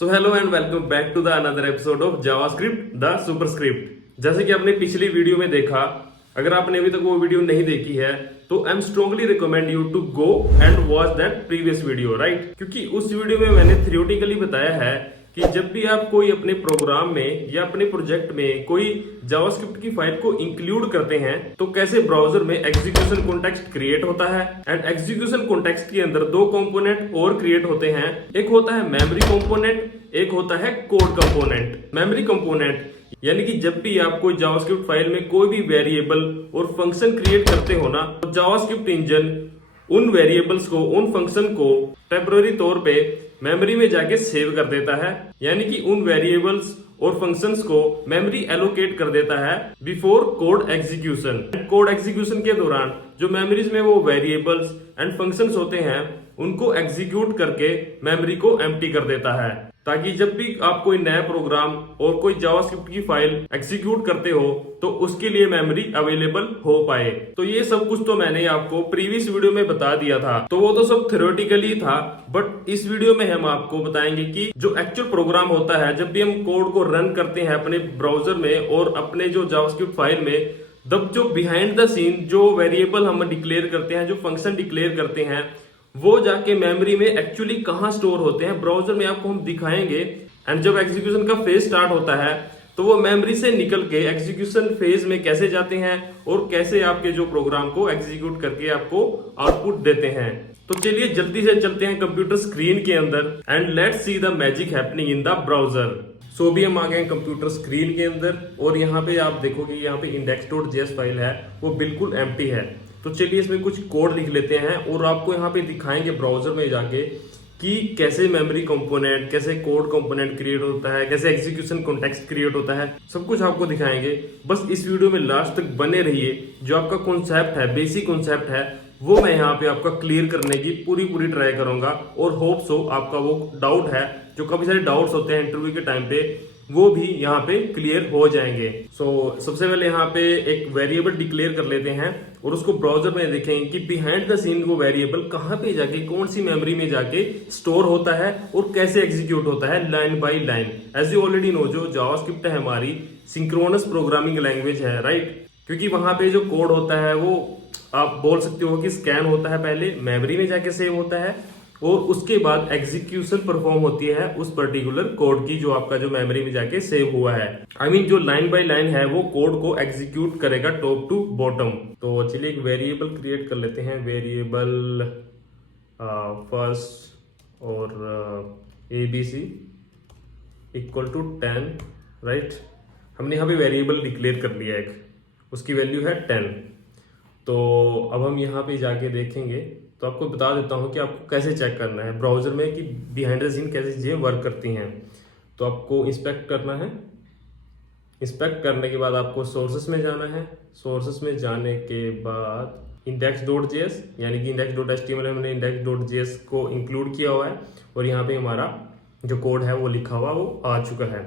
So hello and welcome back to the another episode of JavaScript the superscript. जैसे कि आपने पिछली video में देखा, अगर आपने अभी तक वो वीडियो नहीं देखी है तो I am strongly recommend you to go and watch that previous video, right. क्योंकि उस वीडियो में मैंने थियोरेटिकली बताया है कि जब भी आप कोई अपने प्रोग्राम में या अपने प्रोजेक्ट में कोई जावास्क्रिप्ट की फाइल को इंक्लूड करते हैं तो कैसे ब्राउजर में एग्जीक्यूशन कॉन्टेक्स्ट क्रिएट होता है। एंड एग्जीक्यूशन कॉन्टेक्स्ट के अंदर दो कंपोनेंट और क्रिएट होते हैं, एक होता है मेमोरी कंपोनेंट, एक होता है कोड कंपोनेंट। मेमोरी कंपोनेंट यानी कि जब भी आप कोई जावास्क्रिप्ट फाइल में कोई भी वेरिएबल और फंक्शन क्रिएट करते हो ना, तो जावास्क्रिप्ट इंजन उन वेरिएबल्स को, उन फंक्शन को टेम्पररी तौर पे मेमोरी में जाके सेव कर देता है। यानी कि उन वेरिएबल्स और फंक्शंस को मेमोरी एलोकेट कर देता है before code execution. Code execution के दौरान जो मेमोरीज में वो वेरिएबल्स एंड फंक्शंस होते हैं उनको एग्जीक्यूट करके मेमोरी को एम्प्टी कर देता है, ताकि जब भी आप कोई नया प्रोग्राम और कोई जावास्क्रिप्ट की फाइल एग्जीक्यूट करते हो तो उसके लिए मेमोरी अवेलेबल हो पाए। तो ये सब कुछ तो मैंने आपको प्रीवियस वीडियो में बता दिया था, तो वो तो सब थ्योरेटिकली था। बट इस वीडियो में हम आपको बताएंगे कि जो एक्चुअल प्रोग्राम होता है, जब भी हम कोड को रन करते हैं अपने ब्राउजर में और अपने जो जावास्क्रिप्ट फाइल में, तब जो बिहाइंड द सीन जो वेरिएबल हम डिक्लेयर करते हैं, जो फंक्शन डिक्लेयर करते हैं, वो जाके मेमोरी में एक्चुअली कहां स्टोर होते हैं ब्राउजर में आपको हम दिखाएंगे। एंड जब एग्जीक्यूशन का फेज स्टार्ट होता है तो वो मेमोरी से निकल के एग्जीक्यूशन फेज में कैसे जाते हैं और कैसे आपके जो प्रोग्राम को एग्जीक्यूट करके आपको आउटपुट देते हैं। तो चलिए जल्दी से चलते हैं कंप्यूटर स्क्रीन के अंदर and let's see the magic happening in the browser. So भी हम आ गए कंप्यूटर स्क्रीन के अंदर और यहाँ पे आप देखोगे यहाँ पे index.js फाइल है, वो बिल्कुल एम्प्टी है। तो चलिए इसमें कुछ कोड लिख लेते हैं और आपको यहाँ पे दिखाएंगे ब्राउजर में जाके कि कैसे मेमोरी कंपोनेंट, कैसे कोड कंपोनेंट क्रिएट होता है, कैसे एग्जीक्यूशन कॉन्टेक्स्ट क्रिएट होता है, सब कुछ आपको दिखाएंगे। बस इस वीडियो में लास्ट तक बने रहिए। जो आपका कॉन्सेप्ट है, बेसिक कॉन्सेप्ट है, वो मैं यहाँ पे आपका क्लियर करने की पूरी ट्राई करूंगा और होप सो आपका वो डाउट है, जो काफी सारे डाउट्स होते हैं इंटरव्यू के टाइम पे, वो भी यहाँ पे क्लियर हो जाएंगे। सबसे पहले यहाँ पे एक वेरिएबल डिक्लेयर कर लेते हैं और उसको ब्राउजर में देखेंगे कि बिहाइंड द सीन वो वेरिएबल कहाँ पे जाके, कौन सी मेमोरी में जाके स्टोर होता है और कैसे एग्जीक्यूट होता है line by line. As you already know, जो जावास्क्रिप्ट है हमारी सिंक्रोनस प्रोग्रामिंग लैंग्वेज है, राइट। क्योंकि वहां पे जो कोड होता है वो आप बोल सकते हो कि स्कैन होता है, पहले मेमोरी में जाके सेव होता है और उसके बाद एग्जीक्यूशन परफॉर्म होती है उस पर्टिकुलर कोड की, जो आपका जो मेमोरी में जाके सेव हुआ है। आई मीन जो लाइन बाय लाइन है वो कोड को एग्जीक्यूट करेगा टॉप टू बॉटम। तो चलिए एक वेरिएबल क्रिएट कर लेते हैं, वेरिएबल फर्स्ट और ABC इक्वल टू 10, राइट। हमने यहाँ पे वेरिएबल डिक्लेयर कर लिया एक, उसकी वैल्यू है 10। तो अब हम यहाँ पे जाके देखेंगे, तो आपको बता देता हूँ कि आपको कैसे चेक करना है ब्राउजर में कि बिहाइंड द सीन कैसे चीजें वर्क करती हैं। तो आपको इंस्पेक्ट करना है। इंस्पेक्ट करने के बाद आपको सोर्सेस में जाना है। सोर्सेस में जाने के बाद index.js यानी कि index.html में हमने index.js को इंक्लूड किया हुआ है और यहाँ पे हमारा जो कोड है वो लिखा हुआ वो आ चुका है।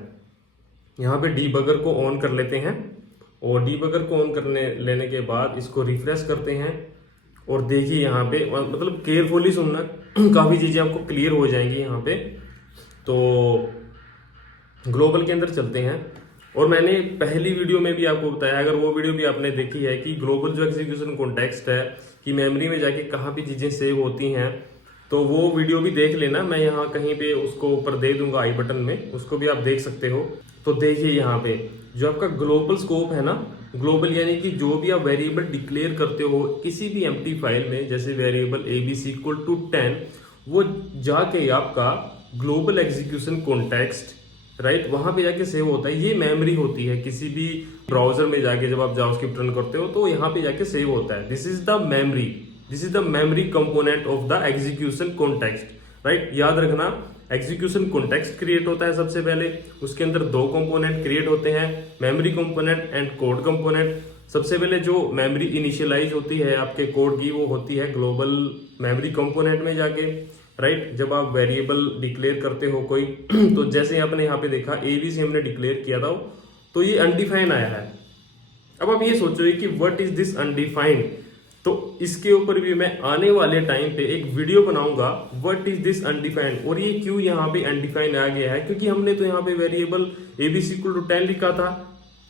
यहाँ पे डीबगर को ऑन कर लेते हैं और डीबगर को ऑन करने लेने के बाद इसको रिफ्रेश करते हैं और देखिए यहाँ पे, मतलब केयरफुली सुनना, काफी चीजें आपको क्लियर हो जाएंगी यहाँ पे। तो ग्लोबल के अंदर चलते हैं और मैंने पहली वीडियो में भी आपको बताया, अगर वो वीडियो भी आपने देखी है, कि ग्लोबल जो एग्जीक्यूशन कॉन्टेक्स्ट है कि मेमोरी में जाके कहाँ पे चीजें सेव होती हैं, तो वो वीडियो भी देख लेना। मैं यहाँ कहीं पे उसको ऊपर दे दूंगा आई बटन में, उसको भी आप देख सकते हो। तो देखिए यहाँ पे जो आपका ग्लोबल स्कोप है ना, ग्लोबल यानी कि जो भी आप वेरिएबल डिक्लेयर करते हो किसी भी एम्प्टी फाइल में, जैसे वेरिएबल ABC इक्वल टू 10, वो जाके आपका ग्लोबल एग्जीक्यूशन कॉन्टेक्स्ट, राइट, वहां पे जाके सेव होता है। ये मेमोरी होती है किसी भी ब्राउजर में जाके, जब आप जावास्क्रिप्ट रन करते हो तो यहाँ पे जाके सेव होता है। This is the memory, this is the memory component of the execution context, right. याद रखना, एग्जीक्यूशन कॉन्टेक्स्ट क्रिएट होता है सबसे पहले, उसके अंदर दो कंपोनेंट क्रिएट होते हैं, memory component and code component. सबसे पहले जो मेमोरी इनिशियलाइज होती है आपके कोड की, वो होती है ग्लोबल मेमोरी कंपोनेंट में जाके, राइट। जब आप वेरिएबल डिक्लेयर करते हो कोई तो जैसे आपने यहाँ पे देखा ABC हमने डिक्लेयर किया था, तो ये अनडिफाइंड आया है। अब आप ये सोचोगे कि व्हाट इज दिस अनडिफाइंड, तो इसके ऊपर भी मैं आने वाले टाइम पे एक वीडियो बनाऊंगा, व्हाट इज दिस अनडिफाइंड, और ये क्यों यहाँ पे अनडिफाइंड आ गया है, क्योंकि हमने तो यहाँ पे वेरिएबल एबीसी इक्वल टू 10 लिखा था,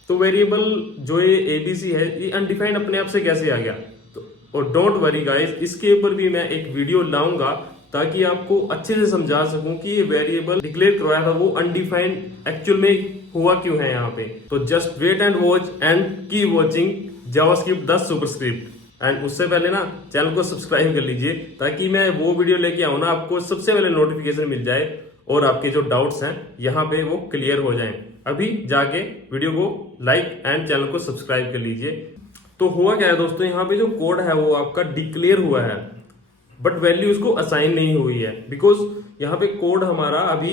तो वेरिएबल जो ये एबीसी है ये अनडिफाइंड अपने आप से कैसे आ गया। तो और डोंट वरी गाइस, इसके ऊपर भी मैं एक वीडियो लाऊंगा ताकि आपको अच्छे से समझा सकूं कि ये वेरिएबल डिक्लेयर करवाया था वो अनडिफाइंड एक्चुअल में हुआ क्यों है यहाँ पे। तो just wait and watch and keep watching JavaScript the superscript. And उससे पहले ना चैनल को सब्सक्राइब कर लीजिए ताकि मैं वो वीडियो लेके आऊँ ना आपको सबसे पहले नोटिफिकेशन मिल जाए और आपके जो डाउट्स हैं यहाँ पे वो क्लियर हो जाएं। अभी जाके वीडियो को लाइक एंड चैनल को सब्सक्राइब कर लीजिए। तो हुआ क्या है दोस्तों, यहाँ पे जो कोड है वो आपका डिक्लेयर हुआ है बट वैल्यू उसको असाइन नहीं हुई है, बिकॉज यहाँ पे कोड हमारा अभी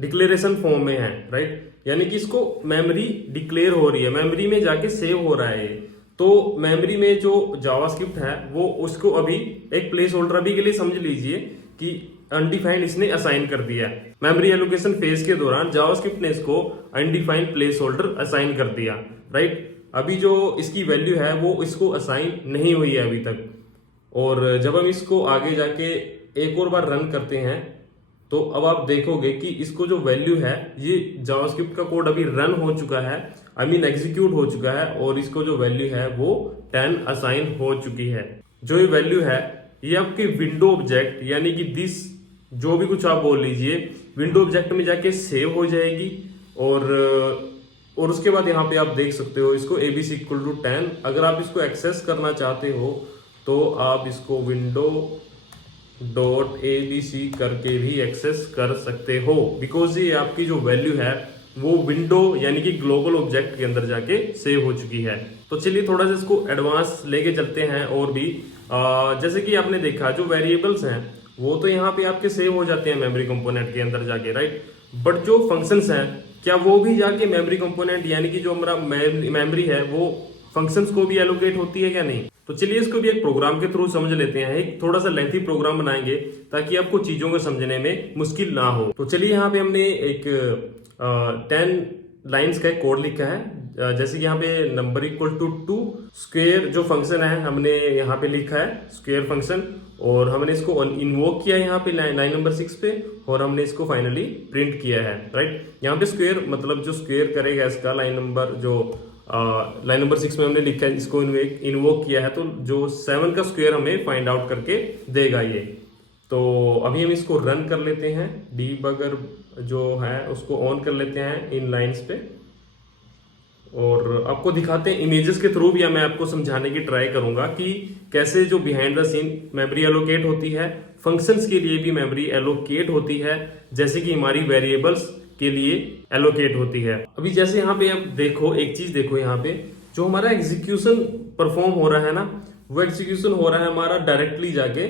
डिक्लेरेशन फॉर्म में है, राइट। यानी कि इसको मेमोरी डिक्लेयर हो रही है, मेमोरी में जाके सेव हो रहा है ये। तो मेमोरी में जो जावास्क्रिप्ट है वो उसको अभी एक प्लेस होल्डर अभी के लिए समझ लीजिए कि अनडिफाइंड इसने असाइन कर दिया है। मेमोरी एलोकेशन फेज के दौरान जावास्क्रिप्ट ने इसको अनडिफाइंड प्लेस होल्डर असाइन कर दिया, राइट। अभी जो इसकी वैल्यू है वो इसको असाइन नहीं हुई है अभी तक। और जब हम इसको आगे जाके एक और बार रन करते हैं तो अब आप देखोगे कि इसको जो वैल्यू है ये जावास्क्रिप्ट का कोड अभी रन हो चुका है, आई मीन एग्जीक्यूट हो चुका है, और इसको जो वैल्यू है वो 10 असाइन हो चुकी है। जो ये वैल्यू है ये आपके विंडो ऑब्जेक्ट यानी कि दिस जो भी कुछ आप बोल लीजिए विंडो ऑब्जेक्ट में जाके सेव हो जाएगी। और उसके बाद यहाँ पे आप देख सकते हो इसको एबीसी इक्वल टू 10। अगर आप इसको एक्सेस करना चाहते हो तो आप इसको विंडो डॉट एबीसी करके भी एक्सेस कर सकते हो, बिकॉज ये आपकी जो वैल्यू है वो विंडो यानी कि ग्लोबल ऑब्जेक्ट के अंदर जाके सेव हो चुकी है। तो चलिए थोड़ा सा इसको एडवांस लेके चलते हैं। और भी जैसे कि आपने देखा जो वेरिएबल्स हैं वो तो यहाँ पे आपके सेव हो जाते हैं मेमोरी कंपोनेंट के अंदर जाके, राइट। बट जो फंक्शंस हैं क्या वो भी जाके मेमोरी कंपोनेंट यानी कि जो हमारा मेमोरी है वो फंक्शंस को भी एलोकेट होती है क्या, नहीं। तो चलिए इसको भी एक प्रोग्राम के थ्रू समझ लेते हैं। एक थोड़ा सा लेंथी प्रोग्राम बनाएंगे ताकि आपको चीजों को समझने में मुश्किल ना हो। तो चलिए यहाँ पे हमने एक 10 लाइंस का एक कोड लिखा है। जैसे कि यहाँ पे नंबर इक्वल टू 2 स्क्वेयर जो फंक्शन है हमने यहाँ पे लिखा है स्क्वेयर फंक्शन, और हमने इसको इन्वोक किया यहाँ पे लाइन नंबर 6 पे, और हमने इसको फाइनली प्रिंट किया है, राइट। यहाँ पे स्क्वेयर मतलब जो स्क्वेयर करेगा इसका लाइन नंबर 6 में हमने लिखा है, इसको इन्वोक किया है, तो जो 7 का स्क्वेयर हमें फाइंड आउट करके देगा ये। तो अभी हम इसको रन कर लेते हैं, डीबगर जो है उसको ऑन कर लेते हैं इन लाइंस पे, और आपको दिखाते हैं इमेजेस के थ्रू भी। मैं आपको समझाने की ट्राई करूंगा कि कैसे जो behind the scene memory allocate होती है, फंक्शंस के लिए भी मेमोरी एलोकेट होती है, जैसे कि हमारी वेरिएबल्स के लिए एलोकेट होती है। अभी जैसे यहाँ पे आप देखो एक चीज देखो, यहाँ पे जो हमारा एग्जीक्यूशन परफॉर्म हो रहा है ना, वो एग्जीक्यूशन हो रहा है हमारा डायरेक्टली जाके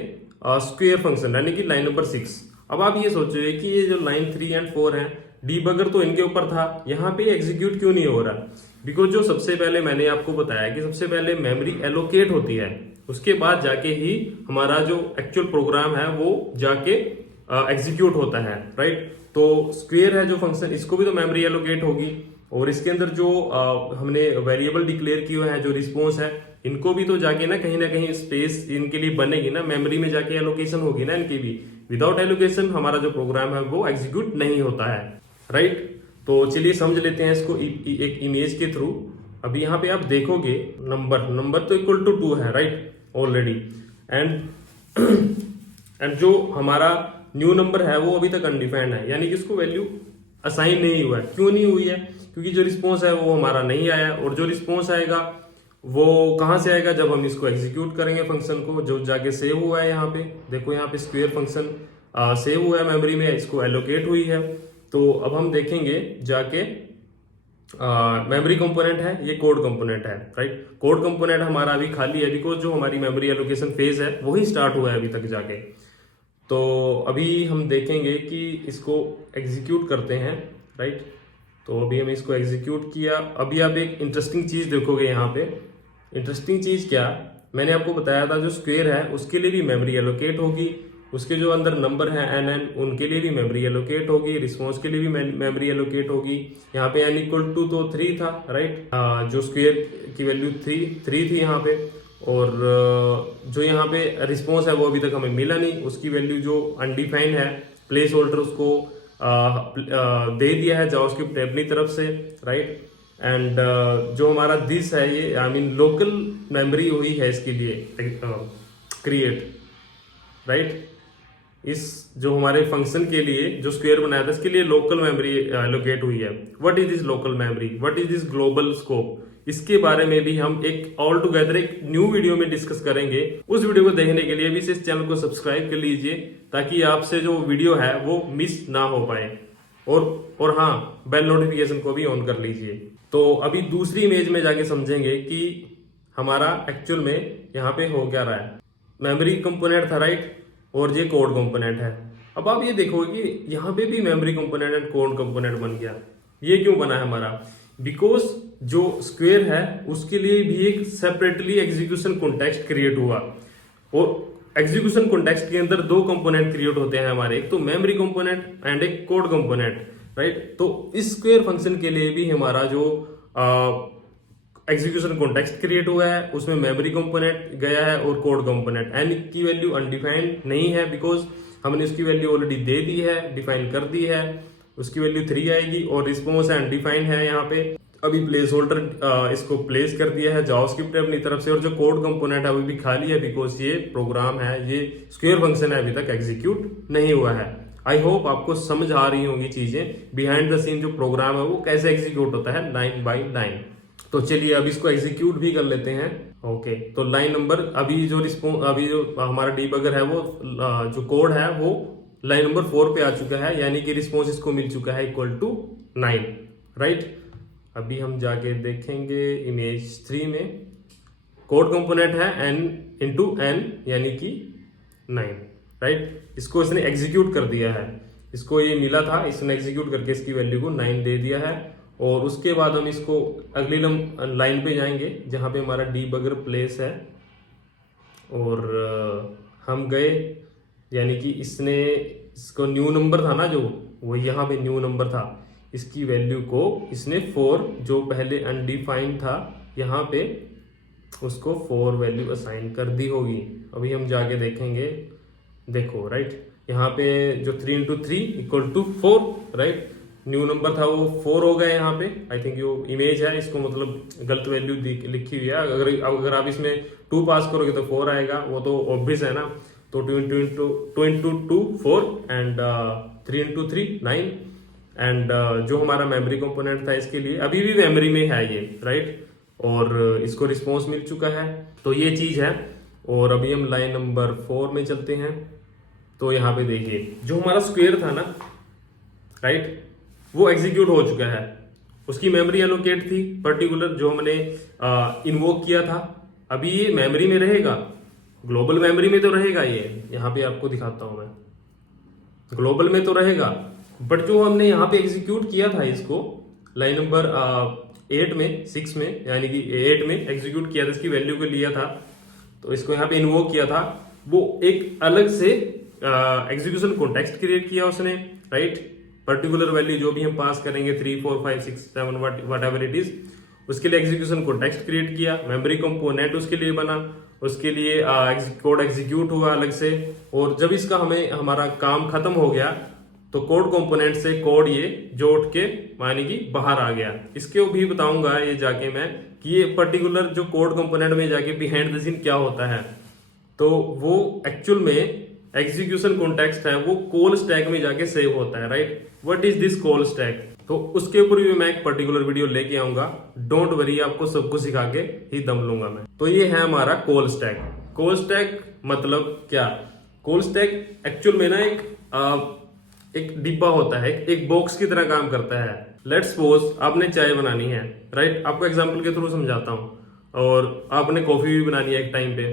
स्क्वेयर फंक्शन यानी कि लाइन नंबर 6। अब आप ये सोचोगे कि ये जो लाइन 3 एंड 4 है डीबगर तो इनके ऊपर था, यहाँ पे एग्जीक्यूट क्यों नहीं हो रहा। बिकॉज जो सबसे पहले मैंने आपको बताया कि सबसे पहले मेमोरी एलोकेट होती है, उसके बाद जाके ही हमारा जो एक्चुअल प्रोग्राम है वो जाके एग्जीक्यूट होता है, राइट। तो स्क्वेयर है जो फंक्शन, इसको भी तो मेमोरी एलोकेट होगी, और इसके अंदर जो हमने वेरिएबल डिक्लेयर किए हुए हैं जो रिस्पॉन्स है, इनको भी तो जाके ना कहीं स्पेस इनके लिए बनेगी ना, मेमोरी में जाके एलोकेशन होगी ना इनकी भी। विदाउट एलोकेशन हमारा जो प्रोग्राम है वो एग्जीक्यूट नहीं होता है, राइट। तो चलिए समझ लेते हैं इसको एक इमेज के थ्रू। अभी यहाँ पे आप देखोगे नंबर तो इक्वल टू 2 है, राइट, ऑलरेडी। एंड जो हमारा न्यू नंबर है वो अभी तक अनडिफाइंड है, यानी कि इसको वैल्यू असाइन नहीं हुआ है। क्यों नहीं हुई है? क्योंकि जो रिस्पॉन्स है वो हमारा नहीं आया, और जो रिस्पॉन्स आएगा वो कहाँ से आएगा, जब हम इसको एग्जीक्यूट करेंगे फंक्शन को, जो जाके सेव हुआ है। यहाँ पे देखो, यहाँ पे स्क्वेयर फंक्शन सेव हुआ है मेमोरी में, इसको एलोकेट हुई है। तो अब हम देखेंगे जाके मेमोरी कंपोनेंट है, ये कोड कंपोनेंट है, राइट। कोड कंपोनेंट हमारा अभी खाली है, बिकॉज जो हमारी मेमोरी एलोकेशन फेज है वही स्टार्ट हुआ है अभी तक जाके। तो अभी हम देखेंगे कि इसको एग्जीक्यूट करते हैं, राइट। तो अभी हम इसको एग्जीक्यूट किया। अभी आप एक इंटरेस्टिंग चीज देखोगे यहाँ पे। इंटरेस्टिंग चीज क्या, मैंने आपको बताया था जो स्क्वेयर है उसके लिए भी मेमोरी एलोकेट होगी, उसके जो अंदर नंबर है एन उनके लिए भी मेमोरी एलोकेट होगी, रिस्पॉन्स के लिए भी मेमोरी एलोकेट होगी। यहाँ पे n इक्वल टू तो 3 था, राइट। जो स्क्वेयर की वैल्यू 3 थी यहाँ पे, और जो यहाँ पे रिस्पॉन्स है वो अभी तक हमें मिला नहीं, उसकी वैल्यू जो अनडिफाइंड है, प्लेस होल्डर उसको दे दिया है जावास्क्रिप्ट ने अपनी तरफ से, राइट। एंड जो हमारा दिस है ये आई मीन लोकल मेमोरी हुई है इसके लिए क्रिएट, राइट। इस जो हमारे फंक्शन के लिए जो स्क्वायर बनाया था इसके लिए लोकल मेमोरी एलोकेट हुई है। What is this local memory, what is this global scope, इसके बारे में भी हम एक ऑल टुगेदर एक न्यू वीडियो में डिस्कस करेंगे। उस वीडियो को देखने के लिए भी इस चैनल को सब्सक्राइब कर लीजिए ताकि आपसे जो वीडियो है वो मिस ना हो पाए, और हाँ, बेल नोटिफिकेशन को भी ऑन कर लीजिए। तो अभी दूसरी इमेज में जाके समझेंगे कि हमारा एक्चुअल में यहाँ पे हो क्या रहा है। मेमोरी कंपोनेंट था, राइट, और ये कोड कंपोनेंट है। अब आप ये देखोगे कि यहाँ पे भी memory component and code component बन गया। ये क्यों बना है हमारा? बिकॉज जो स्क्वायर है उसके लिए भी एक सेपरेटली एग्जीक्यूशन कॉन्टेक्स्ट क्रिएट हुआ, और एग्जीक्यूशन कॉन्टेक्स्ट के अंदर दो कंपोनेंट क्रिएट होते हैं हमारे, एक तो मेमोरी कंपोनेंट एंड एक कोड कंपोनेंट, राइट। तो इस स्क्वायर फंक्शन के लिए भी हमारा जो एग्जीक्यूशन कॉन्टेक्स्ट क्रिएट हुआ है उसमें मेमोरी कंपोनेंट गया है और कोड कंपोनेंट। एन की वैल्यू अनडिफाइंड नहीं है बिकॉज हमने उसकी वैल्यू ऑलरेडी दे दी है, डिफाइन कर दी है, उसकी वैल्यू 3 आएगी, और रिस्पॉन्स है अनडिफाइंड है यहाँ पे। अभी प्लेस होल्डर इसको प्लेस कर दिया है जावास्क्रिप्ट ने अपनी तरफ से, और जो कोड कंपोनेंट है वो भी खाली है बिकॉज ये प्रोग्राम है, ये स्क्वायर फंक्शन है, अभी तक एग्जीक्यूट नहीं हुआ है। आई होप आपको समझ आ रही होंगी चीजें, बिहाइंड द सीन जो प्रोग्राम है वो कैसे एग्जीक्यूट होता है लाइन बाय लाइन। तो चलिए अब इसको एग्जीक्यूट भी कर लेते हैं। ओके, तो लाइन नंबर अभी जो हमारा डीबगर है वो जो कोड है वो लाइन नंबर 4 पे आ चुका है, यानी कि रिस्पॉन्स इसको मिल चुका है इक्वल टू 9, राइट। अभी हम जाके देखेंगे इमेज 3 में कोड कंपोनेंट है n इंटू n यानी कि 9, राइट। इसको इसने एग्जीक्यूट कर दिया है, इसको ये मिला था, इसने एग्जीक्यूट करके इसकी वैल्यू को 9 दे दिया है। और उसके बाद हम इसको अगली लाइन पे जाएंगे जहां पे हमारा डीबगर प्लेस है, और हम गए, यानी कि इसको न्यू नंबर था ना जो, वो यहाँ पे न्यू नंबर था, इसकी वैल्यू को इसने 4 जो पहले अनडिफाइंड था यहाँ पे उसको 4 वैल्यू असाइन कर दी होगी। अभी हम जाके देखेंगे, देखो, राइट, यहाँ पे जो 3 into 3 equal to 4, right, new number था वो 4 हो गया यहाँ पे। आई थिंक यो इमेज है, इसको मतलब गलत वैल्यू लिखी हुई है, अगर आप इसमें 2 पास करोगे तो 4 आएगा, वो तो ऑब्वियस है ना। तो 2 इंटू 2 4 एंड 3 इंटू 3 9, एंड जो हमारा मेमोरी कंपोनेंट था इसके लिए अभी भी मेमोरी में है ये, राइट, और इसको रिस्पॉन्स मिल चुका है। तो ये चीज है। और अभी हम लाइन नंबर 4 में चलते हैं। तो यहाँ पे देखिए जो हमारा स्क्वायर था ना, राइट, वो एग्जीक्यूट हो चुका है, उसकी मेमोरी एलोकेट थी पर्टिकुलर जो हमने इन्वोक किया था। अभी ये मेमोरी में रहेगा, ग्लोबल मेमोरी में तो रहेगा, ये यहाँ पे आपको दिखाता हूं मैं, ग्लोबल में तो रहेगा, बट जो हमने यहाँ पे एग्जीक्यूट किया था इसको लाइन नंबर 8 में 6 में, यानी कि 8 में एग्जीक्यूट किया था, इसकी वैल्यू को लिया था, तो इसको यहाँ पे इन्वोक किया था, वो एक अलग से एग्जीक्यूशन कॉन्टेक्स्ट क्रिएट किया उसने, राइट। पर्टिकुलर वैल्यू जो भी हम पास करेंगे 3 4 5 6 7 वट एवर इट इज, उसके लिए एग्जीक्यूशन कॉन्टेक्स्ट क्रिएट किया, मेमोरी कंपोनेंट उसके लिए बना, उसके लिए कोड एग्जीक्यूट हुआ अलग से, और जब इसका हमारा काम खत्म हो गया तो कोड कंपोनेंट से कोड ये जोड़ के मानी कि बाहर आ गया। इसके भी बताऊंगा ये जाके मैं कि ये पर्टिकुलर जो कोड कंपोनेंट में जाके बिहाइंड द सीन क्या होता है। तो वो एक्चुअल में एग्जीक्यूशन कॉन्टेक्स्ट है वो कॉल स्टैक में जाके सेव होता है, right. What is this call stack, तो उसके ऊपर भी मैं एक पर्टिकुलर वीडियो लेके आऊंगा, डोंट वरी, आपको सबको सिखा के ही दम लूंगा मैं। तो ये है हमारा कॉल स्टैक। कॉल स्टैक मतलब क्या? कॉल स्टैक एक्चुअल में ना एक डिब्बा होता है, एक बॉक्स की तरह काम करता है। लेट्स सपोज आपने चाय बनानी है, राइट, आपको एग्जांपल के थ्रू समझाता हूं, और आपने कॉफी भी बनानी है एक टाइम पे,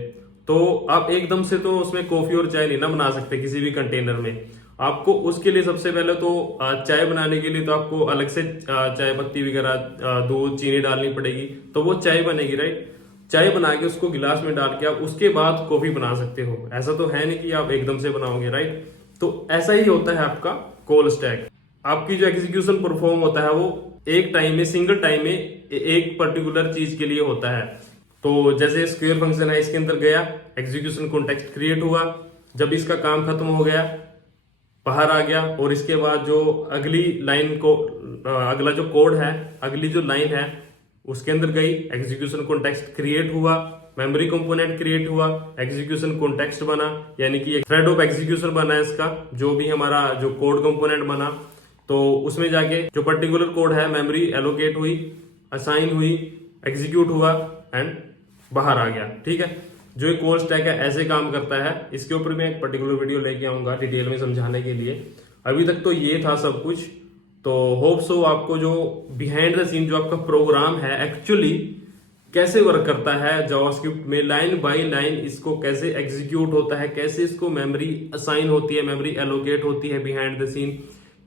तो आप एकदम से तो उसमें कॉफी और चाय नहीं ना बना सकते किसी भी कंटेनर में। आपको उसके लिए सबसे पहले तो चाय बनाने के लिए तो आपको अलग से चाय पत्ती वगैरह दूध चीनी डालनी पड़ेगी, तो वो चाय बनेगी, राइट। चाय बना के उसको गिलास में डाल के आप उसके बाद कॉफी बना सकते हो, ऐसा तो है नहीं कि आप एकदम से बनाओगे, राइट। तो ऐसा ही होता है आपका कॉल स्टैक। आपकी जो एग्जीक्यूशन परफॉर्म होता है वो एक टाइम में, सिंगल टाइम में एक पर्टिकुलर चीज के लिए होता है। तो जैसे स्क्वायर फंक्शन है, इसके अंदर गया, एग्जीक्यूशन कॉन्टेक्स्ट क्रिएट हुआ। जब इसका काम खत्म हो गया, बाहर आ गया, और इसके बाद जो अगली लाइन को अगला जो कोड है, अगली जो लाइन है उसके अंदर गई, एग्जीक्यूशन कॉन्टेक्स्ट क्रिएट हुआ, मेमोरी कंपोनेंट क्रिएट हुआ, एग्जीक्यूशन कॉन्टेक्स्ट बना, यानी कि थ्रेड ऑफ एग्जीक्यूशन बना है इसका, जो भी हमारा जो कोड कंपोनेंट बना। तो उसमें जाके जो पर्टिकुलर कोड है, मेमोरी एलोकेट हुई, असाइन हुई, एग्जीक्यूट हुआ एंड बाहर आ गया। ठीक है, जो एक कोड स्टैक है ऐसे काम करता है। इसके ऊपर मैं एक पर्टिकुलर वीडियो लेके आऊंगा डिटेल में समझाने के लिए। अभी तक तो ये था सब कुछ। तो होप सो आपको जो बिहाइंड द सीन जो आपका प्रोग्राम है एक्चुअली कैसे वर्क करता है जावास्क्रिप्ट में, लाइन बाय लाइन इसको कैसे एग्जीक्यूट होता है, कैसे इसको मेमोरी असाइन होती है, मेमोरी एलोकेट होती है बिहाइंड द सीन,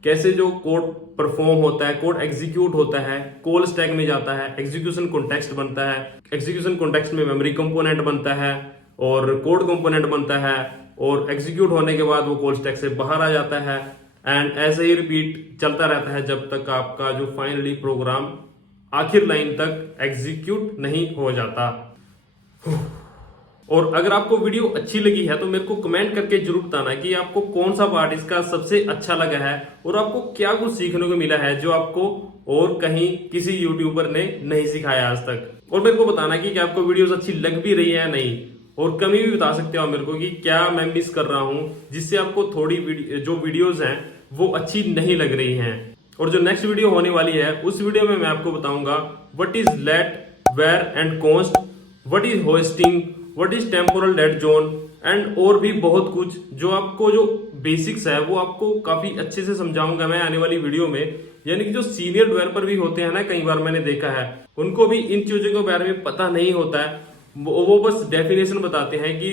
कैसे जो कोड परफॉर्म होता है, कोड एग्जीक्यूट होता है, कॉल स्टैक में जाता है, एग्जीक्यूशन कॉन्टेक्स्ट बनता है, एग्जीक्यूशन कॉन्टेक्स्ट में मेमोरी कंपोनेंट बनता है और कोड कंपोनेंट बनता है, और एग्जीक्यूट होने के बाद वो कॉल स्टैक से बाहर आ जाता है। एंड ऐसे ही रिपीट चलता रहता है जब तक आपका जो फाइनली प्रोग्राम आखिर लाइन तक एग्जीक्यूट नहीं हो जाता। और अगर आपको वीडियो अच्छी लगी है तो मेरे को कमेंट करके जरूर बताना कि आपको कौन सा पार्ट इसका सबसे अच्छा लगा है और आपको क्या कुछ सीखने को मिला है जो आपको और कहीं किसी यूट्यूबर ने नहीं सिखाया आज तक। और मेरे को बताना कि क्या आपको वीडियोस अच्छी लग भी रही है या नहीं, और कमी भी बता सकते हो मेरे को कि क्या मैं मिस कर रहा हूं जिससे आपको थोड़ी जो वीडियोस हैं वो अच्छी नहीं लग रही हैं। और जो नेक्स्ट वीडियो होने वाली है उस वीडियो में मैं आपको बताऊंगा what is let, var and const, what is hoisting, what is temporal dead zone and और भी बहुत कुछ जो आपको जो बेसिक्स है वो आपको काफी अच्छे से समझाऊंगा मैं आने वाली वीडियो में। यानी कि जो सीनियर डेवलपर भी होते हैं ना, कई बार मैंने देखा है उनको भी इन चीजों के बारे में पता नहीं होता है, वो बस डेफिनेशन बताते हैं कि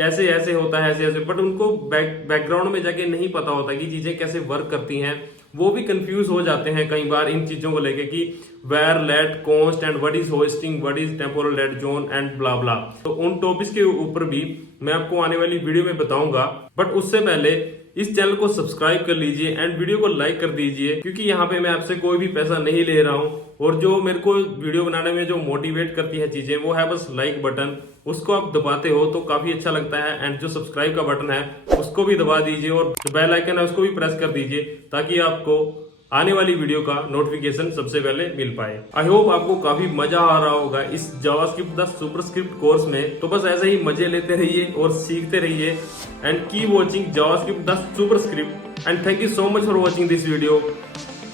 ऐसे ऐसे होता है, ऐसे ऐसे, बट उनको बैकग्राउंड में जाके नहीं पता होता कि चीजें कैसे वर्क करती हैं। वो भी कंफ्यूज हो जाते हैं कई बार इन चीजों को लेके कि var, let, const and what is hoisting, what is temporal dead zone and blah blah. तो उन टॉपिक्स के ऊपर भी मैं आपको आने वाली वीडियो में बताऊंगा, बट उससे पहले इस चैनल को सब्सक्राइब कर लीजिए एंड वीडियो को लाइक कर दीजिए, क्योंकि यहाँ पे मैं आपसे कोई भी पैसा नहीं ले रहा हूँ। और जो मेरे को वीडियो बनाने में जो मोटिवेट करती है चीजें वो है बस लाइक बटन, उसको आप दबाते हो तो काफी अच्छा लगता है। एंड जो सब्सक्राइब का बटन है उसको भी दबा दीजिए और जो बेल आइकन है उसको भी प्रेस कर दीजिए ताकि आपको आने वाली वीडियो का नोटिफिकेशन सबसे पहले मिल पाए। आई होप आपको काफी मजा आ रहा होगा इस जावास्क्रिप्ट द सुपरस्क्रिप्ट कोर्स में। तो बस ऐसे ही मजे लेते रहिए और सीखते रहिए and keep watching JavaScript the superscript and thank you so much for watching this video.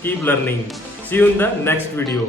Keep learning, see you in the next video.